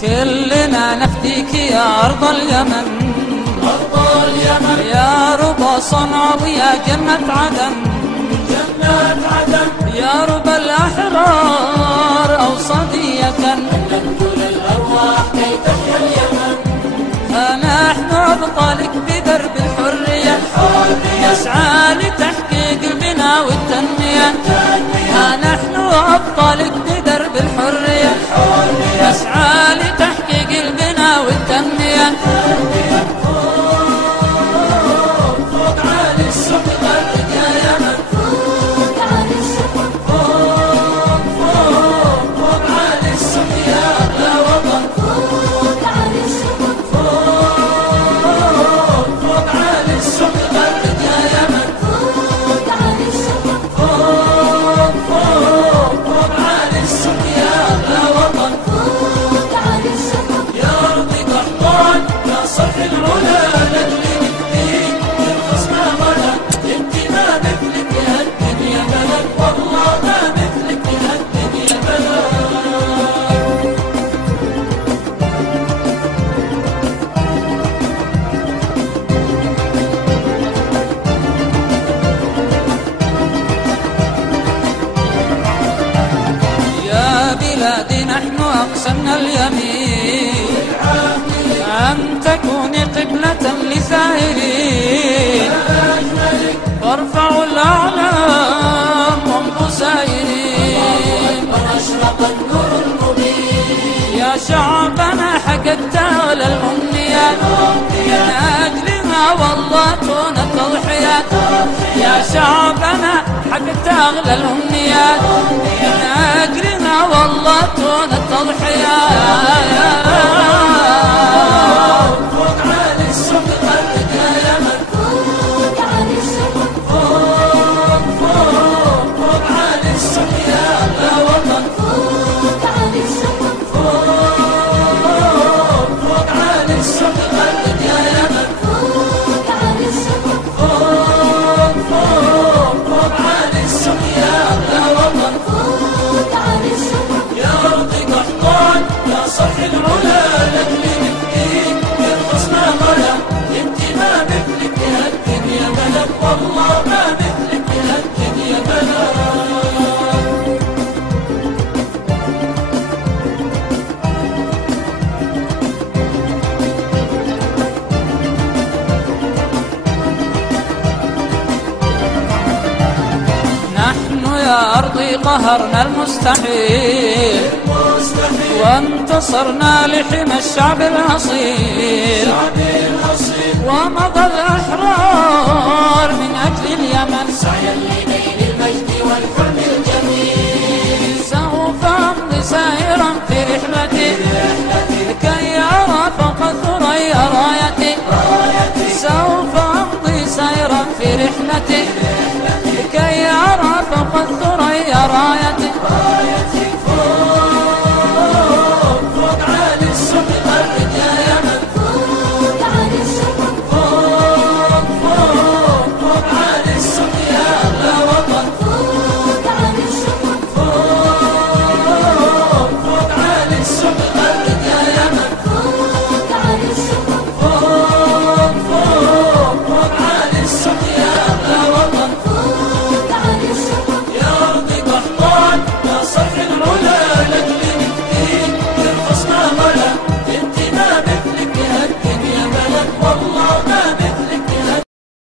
كلنا نفديك يا أرض اليمن، أرض اليمن يا رب صنع ويا جنة عدن، جنة عدن يا رب الأحرار أوصدية سلمت للأرواح كي تحيا اليمن. فنحن أبطالك بدرب الحرية نسعى لتحقيق البناء والتنمية، فنحن أبطالك بدرب الحرية نسعى لتحقيق البناء والتنمية. فوق عالي السفن غرد يا يمن، فوق عالي السفن فوق فوق فوق عالي السفن يا أغلى وطن، فوق عالي السفن فوق فوق عالي السفن غرد يا يمن، فوق عالي السفن فوق فوق فوق عالي السفن يا أغلى وطن، فوق عالي السفن يا أرض قحطان يا صرح العلا نجلي فيك الخصم غلا، انت ما مثلك يا الدنيا بلد، والله ما مثلك يا الدنيا بلد. يا بلادي نحن أقسمنا اليمين أن تكوني قبلة لسائرين، فارفعوا الأعلام وامضوا سائرين. أشرق النور المبين يا شعبنا حققت أغلى الأمنيات من أجلها والله تون التضحيات، يا شعبنا حققت أغلى الأمنيات من أجلها والله تون التضحيات. فوق عالي السفن غرد يا يمن، فوق عالي السفن فوق فوق فوق عالي السفن يا أغلى وطن، فوق عالي السفن فوق فوق عالي السفن غرد يا يمن، فوق عالي السفن فوق فوق فوق عالي السفن يا أغلى وطن، فوق عالي السفن يا أرض قحطان يا صرح العلا نجلي نفديك الخصم غلا، انت ما مثلك يا الدنيا بلد، والله ما مثلك يا الدنيا بلد. نحن يا أرضي قهرنا المستحيل مستحيل وانتصرنا لحمى الشعب الأصيل، شعبي الأصيل ومضى الأحرار من أجل اليمن سعيا لنيل المجد والحلم الجميل. سوف أمضي سائرا في رحلتي